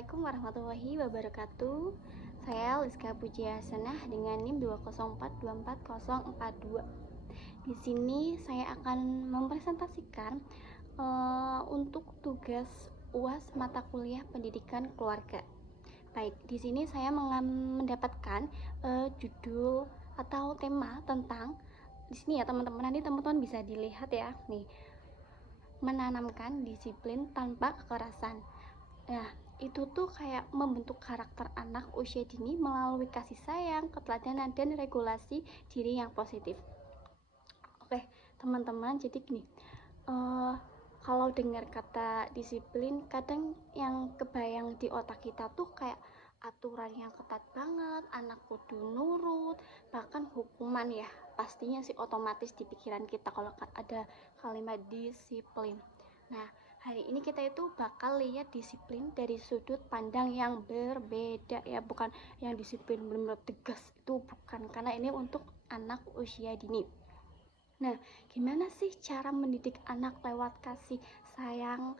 Assalamualaikum warahmatullahi wabarakatuh. Saya Liska Pujiasanah dengan NIM 204244042. Di sini saya akan mempresentasikan untuk tugas UAS mata kuliah Pendidikan Keluarga. Baik, di sini saya mendapatkan judul atau tema tentang di sini ya teman-teman. Nanti teman-teman bisa dilihat ya. Nih, menanamkan disiplin tanpa kekerasan. Nah, itu tuh kayak membentuk karakter anak usia dini melalui kasih sayang, keteladanan, dan regulasi diri yang positif. Oke, teman-teman, jadi gini, kalau dengar kata disiplin, kadang yang kebayang di otak kita tuh kayak aturan yang ketat banget, anak kudu nurut, bahkan hukuman ya. Pastinya sih otomatis di pikiran kita kalau ada kalimat disiplin. Nah, hari ini kita itu bakal lihat disiplin dari sudut pandang yang berbeda ya, bukan yang disiplin benar-benar tegas, itu bukan, karena ini untuk anak usia dini. Nah, gimana sih cara mendidik anak lewat kasih sayang,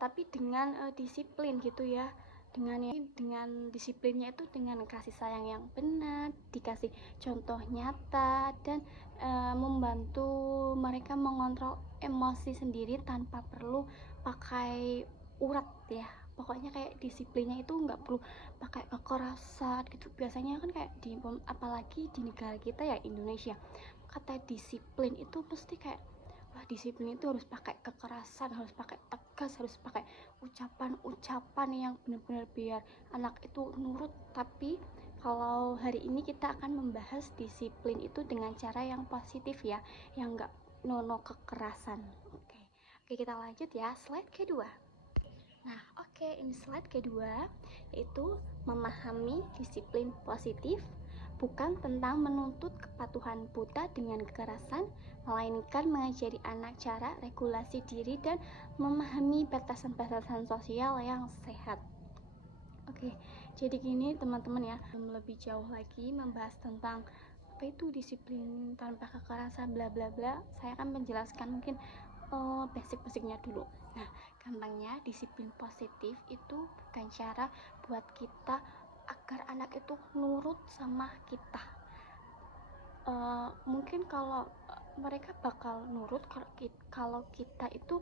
tapi dengan disiplin gitu ya? Dengan disiplinnya itu dengan kasih sayang yang benar, dikasih contoh nyata, dan membantu mereka mengontrol emosi sendiri tanpa perlu pakai urat ya. Pokoknya kayak disiplinnya itu nggak perlu pakai kekerasan gitu. Biasanya kan kayak apalagi di negara kita ya, Indonesia, kata disiplin itu pasti kayak wah, disiplin itu harus pakai kekerasan, harus pakai tegas, harus pakai ucapan-ucapan yang benar-benar biar anak itu nurut. Tapi kalau hari ini kita akan membahas disiplin itu dengan cara yang positif ya, yang enggak nono kekerasan. Oke, kita lanjut ya, slide kedua. Nah, ini slide kedua, yaitu memahami disiplin positif bukan tentang menuntut kepatuhan buta dengan kekerasan, melainkan mengajari anak cara regulasi diri dan memahami batasan-batasan sosial yang sehat. Oke, jadi gini teman-teman ya, lebih jauh lagi membahas tentang apa itu disiplin tanpa kekerasan bla bla bla, saya akan menjelaskan mungkin basic-basicnya dulu. Nah, gampangnya disiplin positif itu bukan cara buat kita agar anak itu nurut sama kita. Mungkin kalau mereka bakal nurut kalau kita itu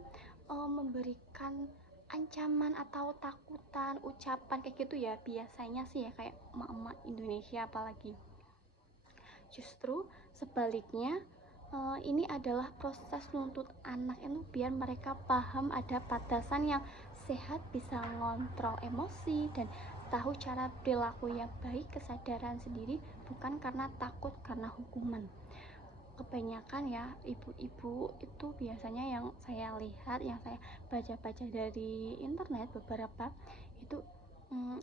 memberikan ancaman atau takutan, ucapan kayak gitu ya, biasanya sih ya, kayak emak-emak Indonesia apalagi. Justru sebaliknya, ini adalah proses nuntut anak itu biar mereka paham ada batasan yang sehat, bisa ngontrol emosi dan tahu cara perilaku yang baik, kesadaran sendiri, bukan karena takut karena hukuman. Kebanyakan ya ibu-ibu itu biasanya yang saya lihat, yang saya baca-baca dari internet beberapa itu,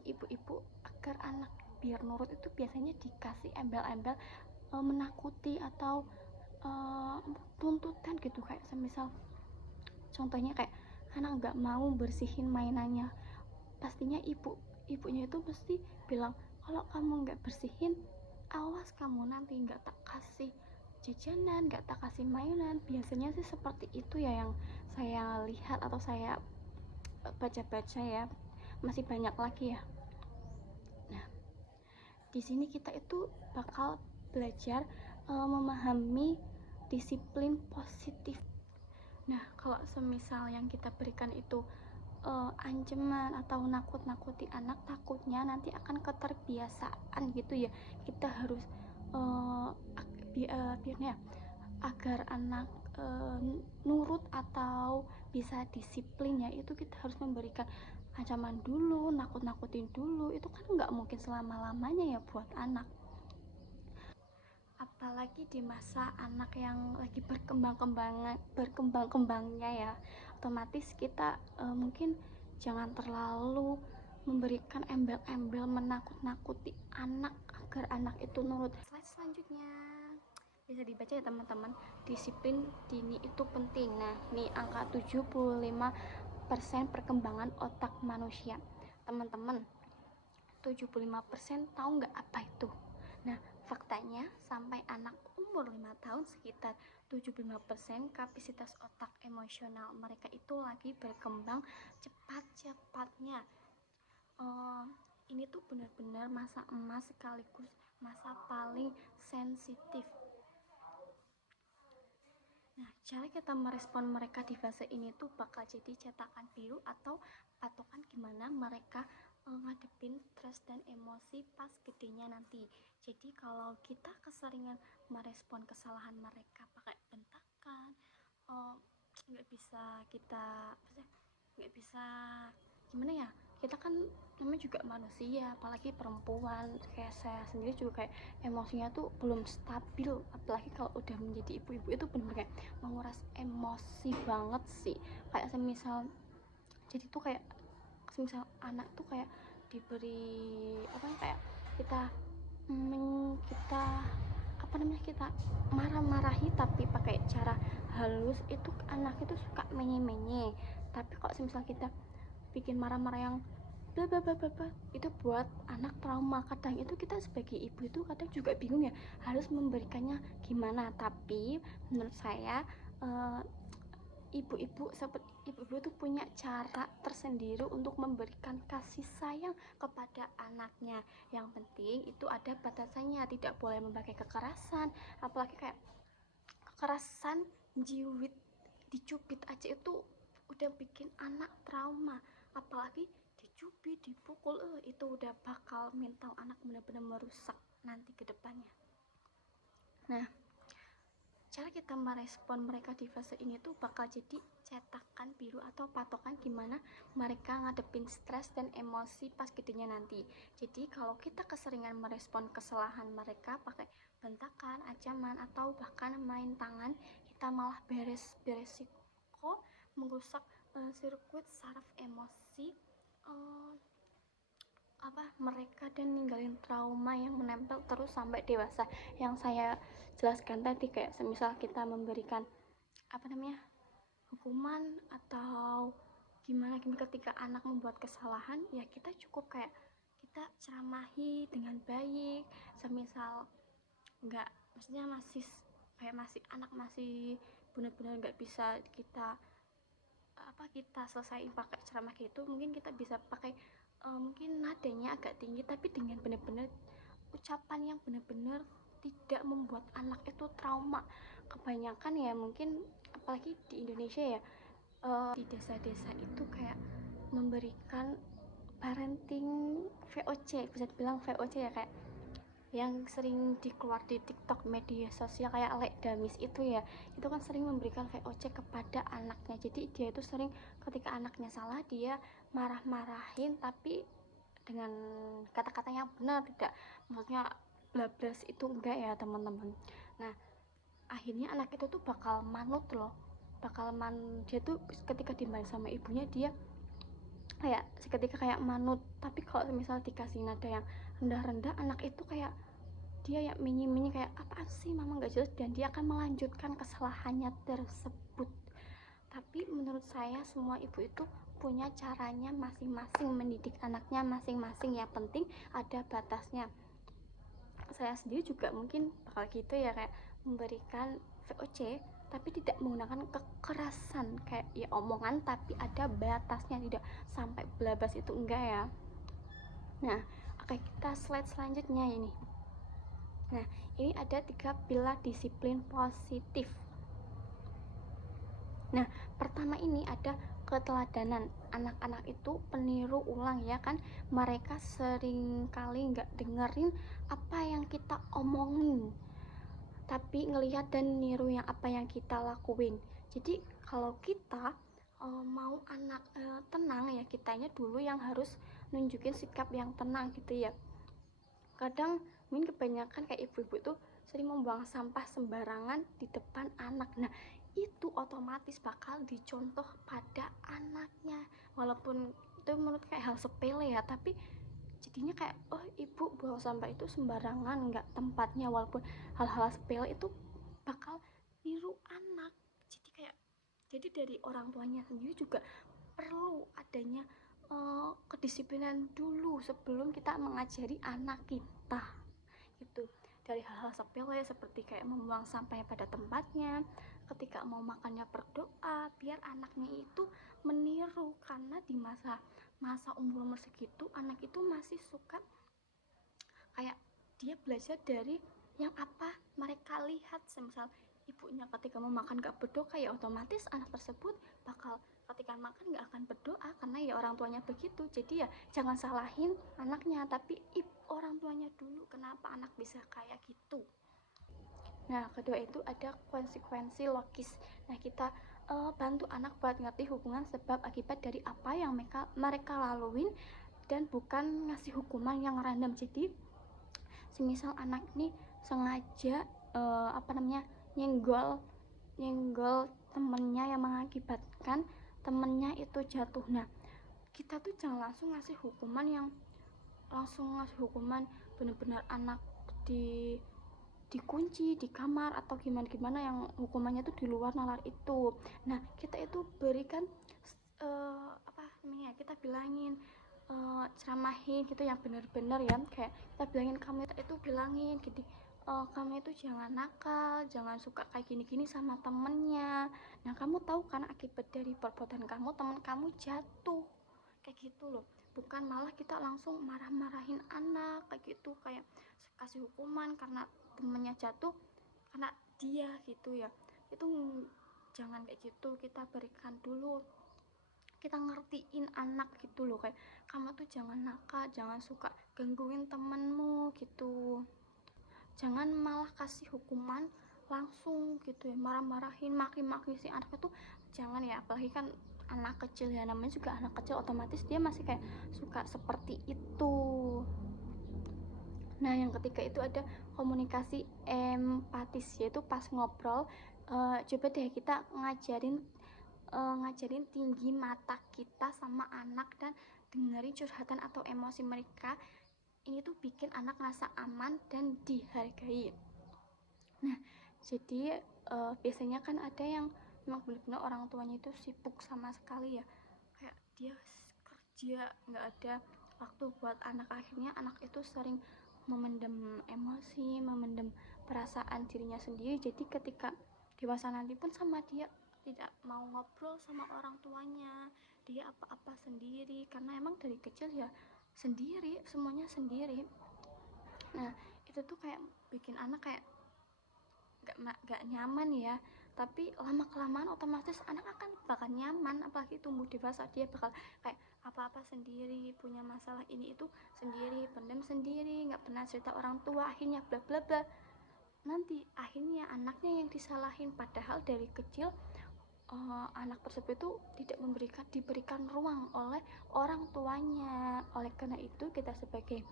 ibu-ibu agar anak biar nurut itu biasanya dikasih embel-embel menakuti atau tuntutan gitu, kayak semisal contohnya kayak anak nggak mau bersihin mainannya, pastinya ibunya itu pasti bilang, kalau kamu nggak bersihin, awas kamu nanti nggak tak kasih jajanan, nggak tak kasih mainan. Biasanya sih seperti itu ya yang saya lihat atau saya baca-baca ya, masih banyak lagi ya. Nah, di sini kita itu bakal belajar memahami disiplin positif. Nah, kalau semisal yang kita berikan itu ancaman atau nakut-nakuti anak, takutnya nanti akan keterbiasaan gitu ya. Kita harus biarnya agar anak nurut atau bisa disiplin ya, itu kita harus memberikan ancaman dulu, nakut-nakutin dulu. Itu kan nggak mungkin selama-lamanya ya buat anak, apalagi di masa anak yang lagi berkembangnya ya. Otomatis kita mungkin jangan terlalu memberikan embel-embel menakut-nakuti anak agar anak itu nurut. Slide selanjutnya bisa dibaca ya teman-teman, disiplin dini itu penting. Nah, ini angka 75% perkembangan otak manusia. Teman-teman, 75% tahu nggak apa itu? Nah, faktanya sampai anak umur 5 tahun sekitar 75% kapasitas otak emosional mereka itu lagi berkembang cepat-cepatnya. eh, ini tuh benar-benar masa emas sekaligus masa paling sensitif. Nah, cara kita merespon mereka di fase ini tuh bakal jadi cetakan biru atau patokan gimana mereka ngadepin stres dan emosi pas gedenya nanti. Jadi kalau kita keseringan merespon kesalahan mereka pakai bentakan, nggak bisa kita nggak bisa gimana ya, kita kan namanya juga manusia, apalagi perempuan kayak saya sendiri juga kayak emosinya tuh belum stabil, apalagi kalau udah menjadi ibu-ibu itu bener-bener kayak menguras emosi banget sih. Kayak semisal jadi tuh kayak semisal anak tuh kayak diberi apa ya, kayak kita kita apa namanya, kita marah-marahi tapi pakai cara halus, itu anak itu suka menye-menye. Tapi kalau semisal kita bikin marah-marah yang bla bla bla bla, itu buat anak trauma. Kadang itu kita sebagai ibu itu kadang juga bingung ya harus memberikannya gimana. Tapi menurut saya ibu-ibu seperti ibu-ibu tuh punya cara tersendiri untuk memberikan kasih sayang kepada anaknya. Yang penting itu ada batasannya, tidak boleh memakai kekerasan, apalagi kayak kekerasan jiwit, dicubit aja itu udah bikin anak trauma, apalagi dicubit, dipukul, itu udah bakal mental anak benar-benar merusak nanti ke depannya. Nah, cara kita merespon mereka di fase ini tuh bakal jadi cetakan biru atau patokan gimana mereka ngadepin stres dan emosi pas gedenya nanti. Jadi kalau kita keseringan merespon kesalahan mereka pakai bentakan, ancaman, atau bahkan main tangan, kita malah beresiko merusak sirkuit saraf emosi mereka dan ninggalin trauma yang menempel terus sampai dewasa. Yang saya jelaskan tadi, kayak semisal kita memberikan hukuman atau gimana ketika anak membuat kesalahan, ya kita cukup kayak kita ceramahi dengan baik. Semisal nggak, maksudnya masih anak, masih benar-benar nggak bisa kita selesaiin pakai ceramah gitu, mungkin kita bisa pakai mungkin nadanya agak tinggi tapi dengan benar-benar ucapan yang benar-benar tidak membuat anak itu trauma. Kebanyakan ya mungkin apalagi di Indonesia ya, di desa-desa itu kayak memberikan parenting VOC, bisa dibilang VOC ya, kayak yang sering dikeluar di TikTok, media sosial kayak Lek Damis itu ya, itu kan sering memberikan VOC kepada anaknya. Jadi dia itu sering ketika anaknya salah dia marah-marahin tapi dengan kata-kata yang benar, tidak maksudnya blablas itu enggak ya teman-teman. Nah, akhirnya anak itu tuh bakal manut loh, dia tuh ketika dimain sama ibunya dia kayak seketika kayak manut. Tapi kalau misal dikasih nada yang rendah-rendah, anak itu kayak dia ya minyi-minyi kayak apaan sih mama nggak jelas, dan dia akan melanjutkan kesalahannya tersebut. Tapi menurut saya semua ibu itu punya caranya masing-masing mendidik anaknya masing-masing, ya penting ada batasnya. Saya sendiri juga mungkin bakal gitu ya, kayak memberikan VOC tapi tidak menggunakan kekerasan, kayak ya omongan tapi ada batasnya, tidak sampai belabas, itu enggak ya. Nah, oke, kita slide selanjutnya ini. Nah, ini ada 3 pilar disiplin positif. Nah, pertama ini ada keteladanan. Anak-anak itu peniru ulang ya kan, mereka sering kali nggak dengerin apa yang kita omongin, tapi ngelihat dan niru yang apa yang kita lakuin. Jadi kalau kita mau anak tenang ya, kitanya dulu yang harus nunjukin sikap yang tenang gitu ya. Kadang mungkin kebanyakan kayak ibu-ibu tuh sering membuang sampah sembarangan di depan anak. Nah, itu otomatis bakal dicontoh pada anaknya. Walaupun itu menurut kayak hal sepele ya, tapi jadinya kayak oh ibu buang sampah itu sembarangan, nggak tempatnya. Walaupun hal-hal sepele itu bakal niru anak. Jadi dari orang tuanya sendiri juga perlu adanya kedisiplinan dulu sebelum kita mengajari anak kita gitu. Dari hal-hal sepele seperti kayak membuang sampahnya pada tempatnya, ketika mau makannya berdoa, biar anaknya itu meniru keliru, karena di masa umur segitu anak itu masih suka kayak dia belajar dari yang apa mereka lihat. Semisal ibunya ketika mau makan gak berdoa, ya otomatis anak tersebut bakal ketika makan gak akan berdoa, karena ya orang tuanya begitu. Jadi ya jangan salahin anaknya, tapi orang tuanya dulu kenapa anak bisa kayak gitu. Nah, kedua itu ada konsekuensi logis. Nah, kita bantu anak buat ngerti hubungan sebab akibat dari apa yang mereka laluin, dan bukan ngasih hukuman yang random. Jadi semisal anak ini sengaja nyenggol temennya yang mengakibatkan temennya itu jatuh. Nah, kita tuh jangan langsung ngasih hukuman bener-bener anak dikunci di kamar atau gimana yang hukumannya tuh di luar nalar itu. Nah, kita itu berikan kita bilangin, ceramahin gitu yang benar-benar ya, kayak kita bilangin, kamu itu bilangin gitu, kamu itu jangan nakal, jangan suka kayak gini-gini sama temennya. Nah, kamu tahu kan akibat dari perbuatan kamu teman kamu jatuh, kayak gitu loh. Bukan malah kita langsung marah-marahin anak kayak gitu, kayak kasih hukuman karena temennya jatuh karena dia gitu ya. Itu jangan kayak gitu. Kita berikan dulu, kita ngertiin anak gitu loh, kayak kamu tuh jangan nakal, jangan suka gangguin temenmu gitu. Jangan malah kasih hukuman langsung gitu ya, marah-marahin, maki-maki si anak itu jangan ya. Apalagi kan anak kecil ya, namanya juga anak kecil, otomatis dia masih kayak suka seperti itu. Nah, yang ketiga itu ada komunikasi empatis, yaitu pas ngobrol, coba deh kita ngajarin tinggi mata kita sama anak dan dengerin curhatan atau emosi mereka. Ini tuh bikin anak ngerasa aman dan dihargai. Nah, jadi biasanya kan ada yang memang benar-benar orang tuanya itu sibuk sama sekali ya, kayak dia kerja nggak ada waktu buat anak. Akhirnya anak itu sering memendam emosi, memendam perasaan dirinya sendiri. Jadi ketika dewasa nanti pun sama dia tidak mau ngobrol sama orang tuanya, dia apa-apa sendiri, karena emang dari kecil ya sendiri, semuanya sendiri. Nah, itu tuh kayak bikin anak kayak gak nyaman ya. Tapi lama kelamaan otomatis anak akan bakal nyaman, apalagi tumbuh dewasa dia bakal kayak apa-apa sendiri, punya masalah ini itu sendiri, pendam sendiri, nggak pernah cerita orang tua, akhirnya bla bla bla. Nanti akhirnya anaknya yang disalahin, padahal dari kecil anak tersebut itu tidak diberikan ruang oleh orang tuanya. Oleh karena itu kita sebagai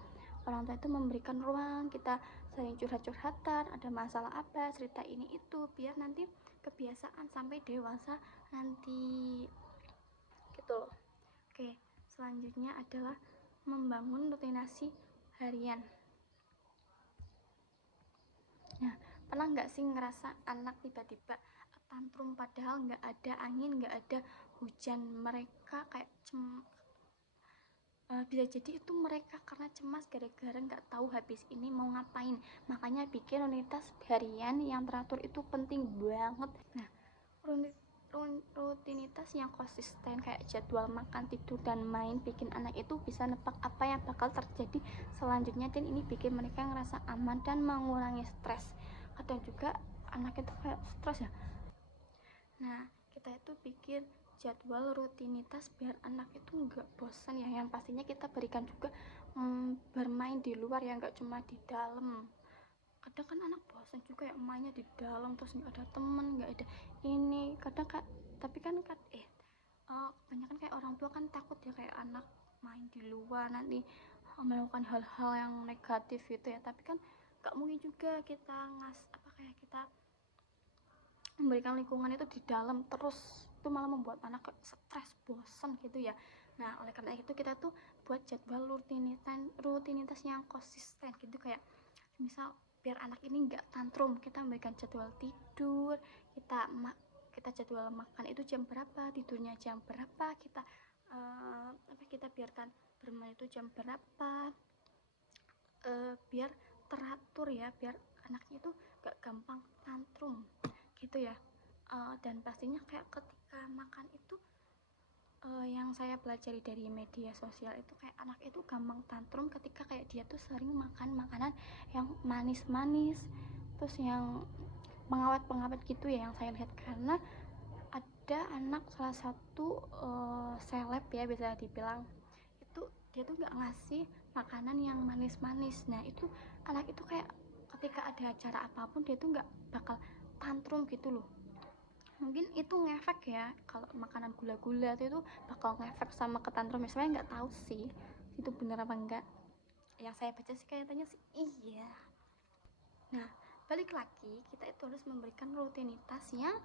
orang tua itu memberikan ruang, kita sering curhat-curhatan, ada masalah apa, cerita ini itu, biar nanti kebiasaan sampai dewasa nanti gitu loh. Oke, selanjutnya adalah membangun rutinasi harian. Nah, pernah nggak sih ngerasa anak tiba-tiba tantrum padahal nggak ada angin, nggak ada hujan, mereka kayak bisa jadi itu mereka karena cemas gara-gara nggak tahu habis ini mau ngapain. Makanya bikin rutinitas harian yang teratur itu penting banget. Nah, rutinitas yang konsisten kayak jadwal makan, tidur, dan main bikin anak itu bisa nebak apa yang bakal terjadi selanjutnya, dan ini bikin mereka ngerasa aman dan mengurangi stres. Kadang juga anak itu kayak stres ya. Nah, kita itu bikin jadwal rutinitas biar anak itu nggak bosan ya. Yang pastinya kita berikan juga bermain di luar ya, nggak cuma di dalam. Kadang kan anak bosan juga ya mainnya di dalam, terus nggak ada temen, nggak ada ini. Kadang tapi kan kebanyakan kayak orang tua kan takut ya, kayak anak main di luar nanti melakukan hal-hal yang negatif gitu ya. Tapi kan nggak mungkin juga kita kita memberikan lingkungan itu di dalam terus, itu malah membuat anak stres, bosan gitu ya. Nah, oleh karena itu kita tuh buat jadwal rutinitas yang konsisten gitu, kayak misal biar anak ini nggak tantrum, kita memberikan jadwal tidur, kita jadwal makan itu jam berapa, tidurnya jam berapa, kita biarkan bermain itu jam berapa, biar teratur ya, biar anaknya itu gak gampang tantrum gitu ya. Dan pastinya kayak ketika makan itu Yang saya pelajari dari media sosial itu kayak anak itu gampang tantrum ketika kayak dia tuh sering makan makanan yang manis-manis, terus yang pengawet-pengawet gitu ya yang saya lihat. Karena ada anak salah satu seleb ya bisa dibilang, itu dia tuh nggak ngasih makanan yang manis-manis. Nah itu anak itu kayak ketika ada acara apapun dia tuh nggak bakal tantrum gitu loh. Mungkin itu ngefek ya, kalau makanan gula-gula itu bakal ngefek sama ke tantrum. Misalnya nggak tahu sih itu bener apa enggak, yang saya baca sih kayaknya sih iya. Nah balik lagi, kita itu harus memberikan rutinitas yang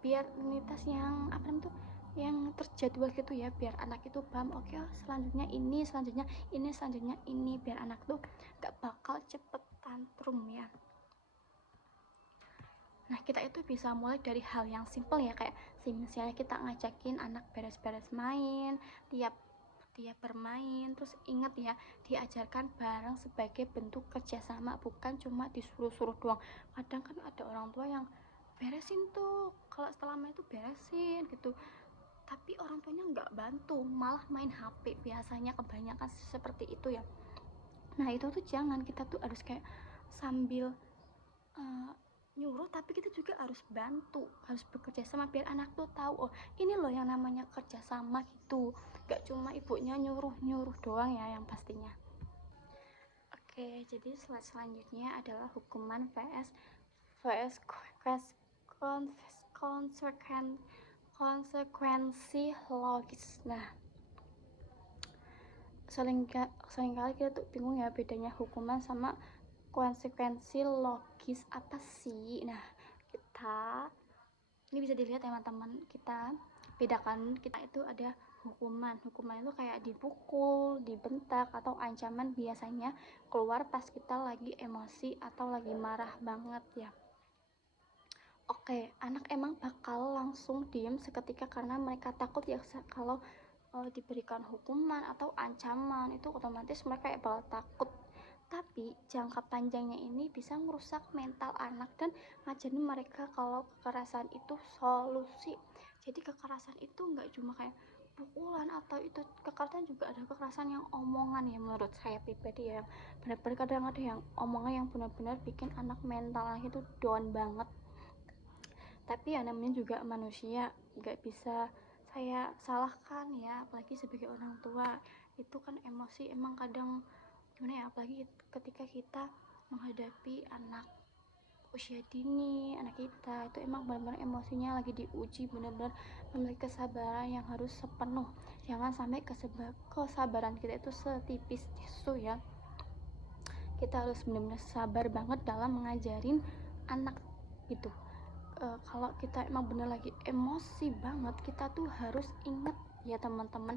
biar rutinitas yang apa namanya tuh, yang terjadwal gitu ya, biar anak itu paham oke, selanjutnya ini, selanjutnya ini, selanjutnya ini, biar anak tuh gak bakal cepet tantrum ya. Nah kita itu bisa mulai dari hal yang simple ya, kayak misalnya kita ngajakin anak beres-beres main, tiap bermain, terus inget ya, diajarkan bareng sebagai bentuk kerjasama, bukan cuma disuruh-suruh doang. Kadang kan ada orang tua yang beresin tuh, kalau setelah main tuh beresin gitu, tapi orang tuanya nggak bantu, malah main HP, biasanya kebanyakan seperti itu ya. Nah itu tuh jangan, kita tuh harus kayak sambil nyuruh tapi kita juga harus bantu, harus bekerja sama, biar anak tuh tahu oh ini loh yang namanya kerja sama gitu, gak cuma ibunya nyuruh doang ya yang pastinya. Oke, jadi slide selanjutnya adalah hukuman vs konsekuensi logis. Nah seringkali kita tuh bingung ya bedanya hukuman sama konsekuensi logis apa sih. Nah kita ini bisa dilihat teman-teman, kita bedakan. Kita itu ada hukuman itu kayak dipukul, dibentak, atau ancaman biasanya keluar pas kita lagi emosi atau lagi marah banget ya. Oke, anak emang bakal langsung diem seketika karena mereka takut ya, kalau diberikan hukuman atau ancaman itu otomatis mereka kayak bakal takut. Tapi jangka panjangnya ini bisa merusak mental anak dan ngajarin mereka kalau kekerasan itu solusi. Jadi kekerasan itu nggak cuma kayak pukulan, atau itu kekerasan juga ada kekerasan yang omongan ya, menurut saya pribadi ya, benar-benar kadang ada yang omongan yang benar-benar bikin anak mental anak itu down banget. Tapi ya namanya juga manusia, nggak bisa saya salahkan ya, apalagi sebagai orang tua. Itu kan emosi emang kadang gimana ya, apalagi ketika kita menghadapi anak usia dini, anak kita itu emang benar-benar emosinya lagi diuji, benar-benar memiliki kesabaran yang harus sepenuh. Jangan sampai kesabaran kita itu setipis tisu ya. Kita harus benar-benar sabar banget dalam mengajarin anak gitu. Kalau kita emang bener lagi emosi banget, kita tuh harus inget ya teman-teman,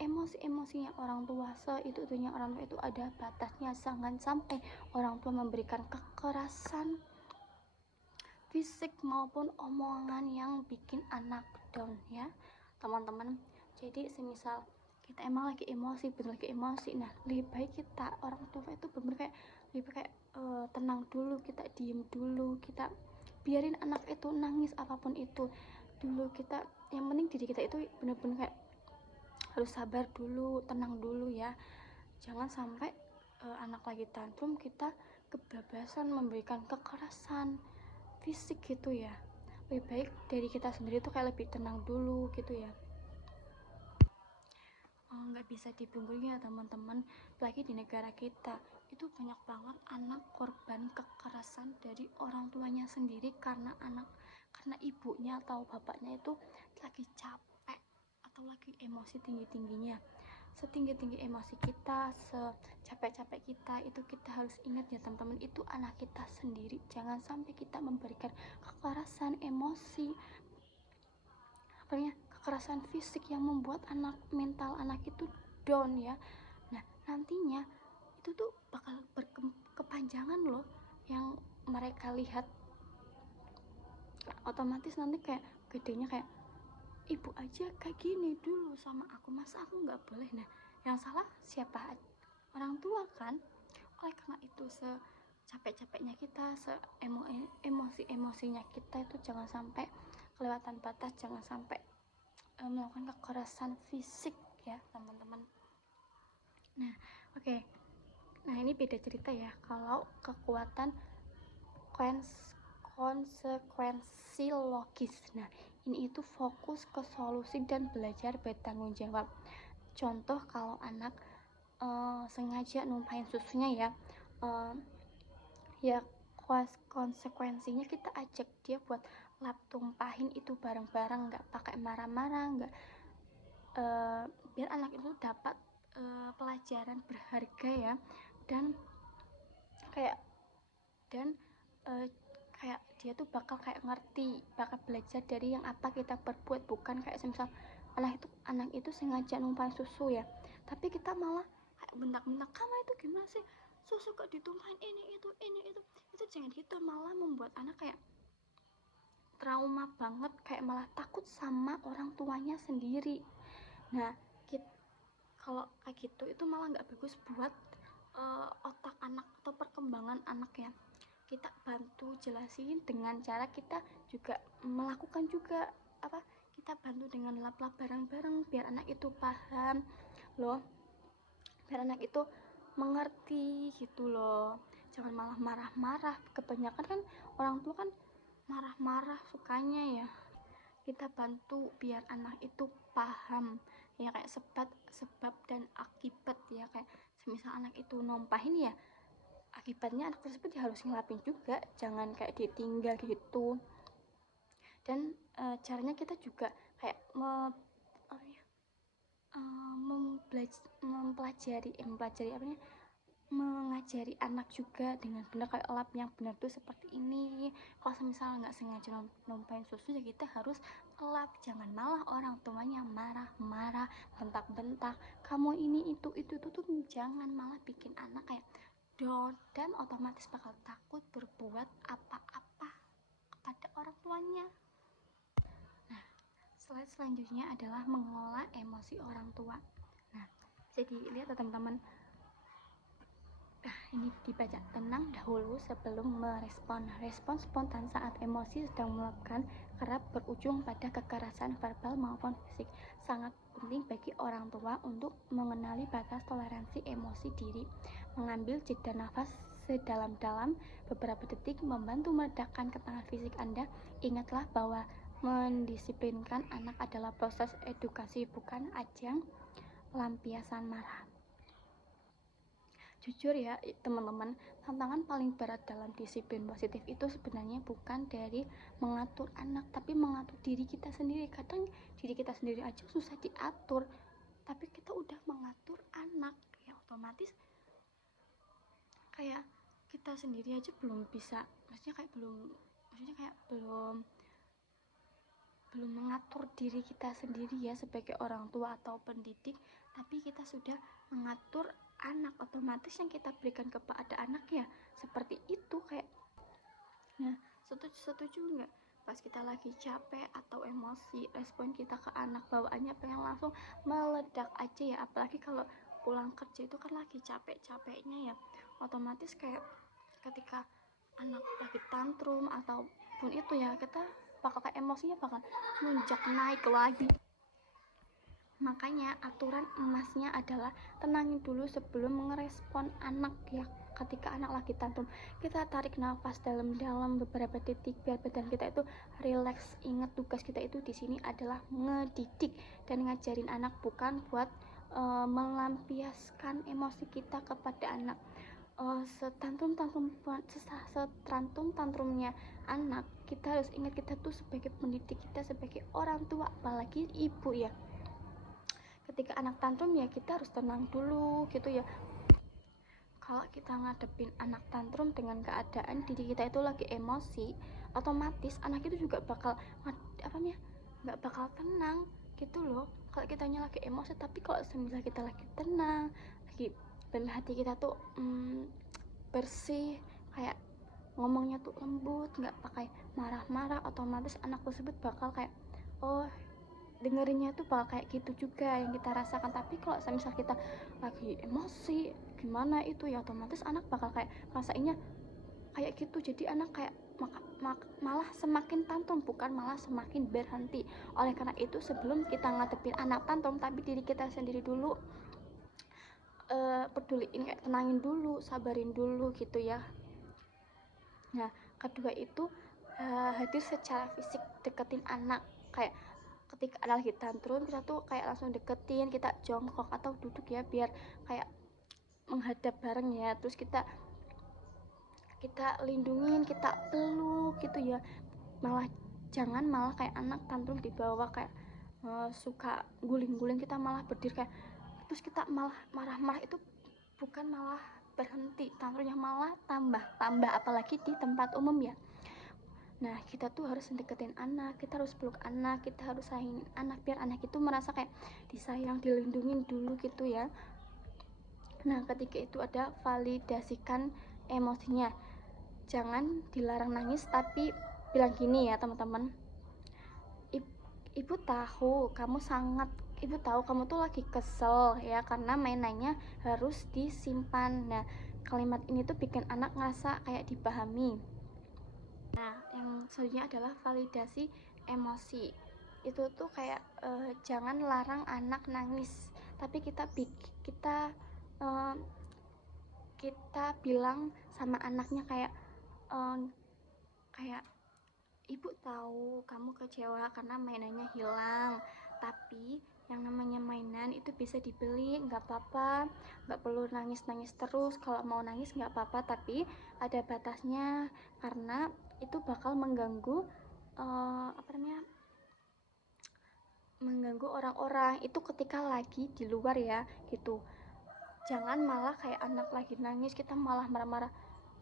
emosi-emosinya orang tua, itu-itunya orang tua itu ada batasnya. Jangan sampai orang tua memberikan kekerasan fisik maupun omongan yang bikin anak down ya teman-teman. Jadi semisal kita emang lagi emosi, bener lagi emosi, nah lebih baik kita orang tua itu bener kayak lebih kayak tenang dulu, kita diem dulu, kita biarin anak itu nangis apapun itu dulu. Kita yang penting diri kita itu bener-bener kayak harus sabar dulu, tenang dulu ya. Jangan sampai anak lagi tantrum kita kebablasan memberikan kekerasan fisik gitu ya. Lebih baik dari kita sendiri tuh kayak lebih tenang dulu gitu ya. Nggak bisa dipungkiri ya teman-teman, apalagi di negara kita itu banyak banget anak korban kekerasan dari orang tuanya sendiri, karena ibunya atau bapaknya itu lagi capek atau lagi emosi tinggi-tingginya. Setinggi-tinggi emosi kita, secapek-capek kita, itu kita harus ingat ya teman-teman, itu anak kita sendiri. Jangan sampai kita memberikan kekerasan emosi, kekerasan fisik yang membuat mental anak itu down ya. Nah nantinya itu tuh bakal berkepanjangan loh yang mereka lihat. Otomatis nanti kayak gedenya kayak ibu aja kayak gini dulu sama aku, masa aku nggak boleh. Nah yang salah siapa? Orang tua kan. Oleh karena itu secapek-capeknya kita, emosi-emosinya kita itu jangan sampai kelewatan batas, jangan sampai melakukan kekerasan fisik ya teman-teman. Nah oke, nah ini beda cerita ya kalau kekuatan konsekuensi logis. Nah ini itu fokus ke solusi dan belajar bertanggung jawab. Contoh kalau anak sengaja numpahin susunya ya, ya konsekuensinya kita ajak dia buat lap tumpahin itu bareng-bareng, nggak pakai marah-marah, nggak biar anak itu dapat pelajaran berharga ya, dan kayak kayak dia tuh bakal kayak ngerti, bakal belajar dari yang apa kita perbuat, bukan kayak semisal anak itu sengaja numpahin susu ya, tapi kita malah kayak bentak-bentak, kamu itu gimana sih susu kok ditumpahin ini itu jangan gitu, malah membuat anak kayak trauma banget, kayak malah takut sama orang tuanya sendiri. Nah kalau kayak gitu itu malah nggak bagus buat otak anak atau perkembangan anak ya. Kita bantu jelasin dengan cara kita juga melakukan juga kita bantu dengan lap-lap bareng-bareng biar anak itu paham loh, biar anak itu mengerti gitu loh. Jangan malah marah-marah, kebanyakan kan orang tua kan marah-marah sukanya ya. Kita bantu biar anak itu paham ya, kayak sebab dan akibat ya, kayak semisal anak itu numpahin ya akibatnya anak tersebut ya harus ngelapin juga, jangan kayak ditinggal gitu. Dan caranya kita juga kayak mengajari anak juga dengan benar, kayak lap yang benar tuh seperti ini. Kalau misalnya nggak sengaja numpahin susu ya kita harus lap, jangan malah orang tuanya marah-marah, bentak-bentak, kamu ini itu tuh jangan, malah bikin anak kayak down dan otomatis bakal takut berbuat apa-apa kepada orang tuanya. Nah slide selanjutnya adalah mengelola emosi orang tua. Nah bisa dilihat teman-teman. Nah, ini dibaca, tenang dahulu sebelum merespon. Respon spontan saat emosi sedang meluapkan kerap berujung pada kekerasan verbal maupun fisik. Sangat penting bagi orang tua untuk mengenali batas toleransi emosi diri. Mengambil jeda nafas sedalam-dalam beberapa detik membantu meredakan ketegangan fisik Anda. Ingatlah bahwa mendisiplinkan anak adalah proses edukasi, bukan ajang pelampiasan marah. Jujur ya teman-teman, tantangan paling berat dalam disiplin positif itu sebenarnya bukan dari mengatur anak, tapi mengatur diri kita sendiri. Kadang diri kita sendiri aja susah diatur, tapi kita udah mengatur anak ya, otomatis kayak kita sendiri aja belum bisa, maksudnya kayak belum mengatur diri kita sendiri ya sebagai orang tua atau pendidik, tapi kita sudah mengatur anak, otomatis yang kita berikan kepada anak ya seperti itu kayak. Nah setuju nggak, pas kita lagi capek atau emosi, respon kita ke anak bawaannya pengen langsung meledak aja ya, apalagi kalau pulang kerja itu kan lagi capek-capeknya ya, otomatis kayak ketika anak lagi tantrum ataupun itu ya, kita bakal kayak emosinya bakal munjak naik lagi. Makanya aturan emasnya adalah tenangin dulu sebelum merespon anak ya. Ketika anak lagi tantrum, kita tarik nafas dalam-dalam beberapa detik biar badan kita itu rileks. Ingat tugas kita itu di sini adalah ngedidik dan ngajarin anak, bukan buat melampiaskan emosi kita kepada anak. Tantrumnya anak, kita harus ingat kita tuh sebagai pendidik, kita sebagai orang tua, apalagi ibu ya. Ketika anak tantrum ya kita harus tenang dulu gitu ya. Kalau kita ngadepin anak tantrum dengan keadaan diri kita itu lagi emosi, otomatis anak itu juga bakal nggak bakal tenang gitu loh. Kalau kitanya lagi emosi, tapi kalau misalnya kita lagi tenang, lagi dalam hati kita tuh bersih, kayak ngomongnya tuh lembut, nggak pakai marah-marah, otomatis anak tersebut bakal kayak dengerinnya tuh bakal kayak gitu juga yang kita rasakan. Tapi kalau misal kita lagi emosi gimana itu ya, otomatis anak bakal kayak rasainnya kayak gitu. Jadi anak kayak malah semakin tantrum, bukan malah semakin berhenti. Oleh karena itu sebelum kita ngadepin anak tantrum, tapi diri kita sendiri dulu peduliin, kayak tenangin dulu, sabarin dulu gitu ya. Nah, kedua itu hadir secara fisik, deketin anak. Kayak ketika anak lagi tantrum, kita tuh kayak langsung deketin, kita jongkok atau duduk ya, biar kayak menghadap bareng ya. Terus kita lindungin, kita peluk gitu ya. Jangan malah kayak anak tantrum di bawah kayak suka guling-guling, kita malah berdiri kayak, terus kita malah marah-marah. Itu bukan malah berhenti tantrumnya, malah tambah apalagi di tempat umum ya. Nah, kita tuh harus deketin anak, kita harus peluk anak, kita harus sayangin anak, biar anak itu merasa kayak disayang, dilindungin dulu gitu ya. Nah, ketika itu ada validasikan emosinya. Jangan dilarang nangis, tapi bilang gini ya teman-teman, ibu tahu kamu tuh lagi kesel ya, karena mainannya harus disimpan. Nah, kalimat ini tuh bikin anak ngerasa kayak dipahami. Nah, yang selanjutnya adalah validasi emosi. Itu tuh kayak jangan larang anak nangis, tapi kita bilang sama anaknya kayak ibu tahu kamu kecewa karena mainannya hilang, tapi yang namanya mainan itu bisa dibeli, nggak apa-apa, nggak perlu nangis-nangis terus. Kalau mau nangis nggak apa-apa, tapi ada batasnya, karena itu bakal mengganggu mengganggu orang-orang itu ketika lagi di luar ya gitu. Jangan malah kayak anak lagi nangis kita malah marah-marah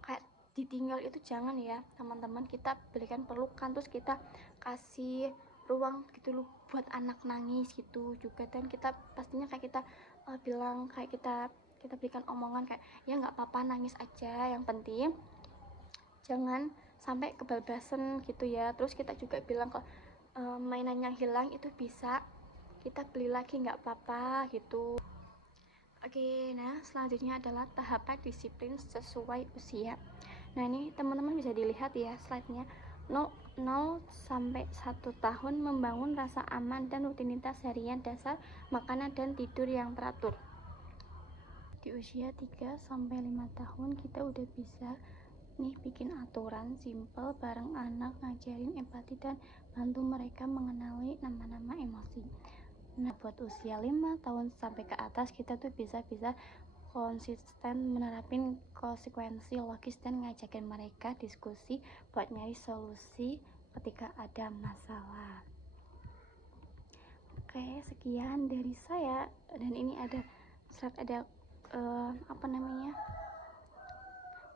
kayak ditinggal, itu jangan ya teman-teman. Kita berikan pelukan, terus kita kasih ruang gitu loh buat anak nangis gitu juga. Dan kita pastinya kayak kita bilang, kayak kita berikan omongan kayak, ya nggak apa-apa, nangis aja, yang penting jangan sampai kebablasan gitu ya. Terus kita juga bilang kalau mainan yang hilang itu bisa kita beli lagi, nggak apa-apa gitu. Oke, nah selanjutnya adalah tahapan disiplin sesuai usia. Nah, ini teman-teman bisa dilihat ya slide-nya. 0 sampai 1 tahun membangun rasa aman dan rutinitas harian dasar, makanan dan tidur yang teratur. Di usia 3 sampai 5 tahun kita udah bisa nih bikin aturan simple bareng anak, ngajarin empati dan bantu mereka mengenali nama-nama emosi. Nah, buat usia 5 tahun sampai ke atas kita tuh bisa konsisten menerapin konsekuensi logis dan ngajakin mereka diskusi buat nyari solusi ketika ada masalah. Oke, sekian dari saya, dan ini ada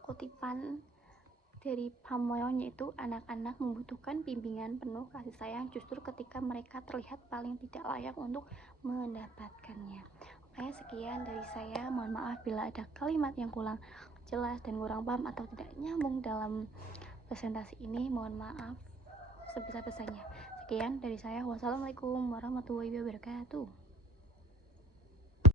kutipan dari Pamoyon, yaitu anak-anak membutuhkan bimbingan penuh kasih sayang justru ketika mereka terlihat paling tidak layak untuk mendapatkannya. Oke, sekian dari saya. Mohon maaf bila ada kalimat yang kurang jelas dan kurang paham atau tidak nyambung dalam presentasi ini. Mohon maaf sebesar-besarnya. Sekian dari saya. Wassalamualaikum warahmatullahi wabarakatuh.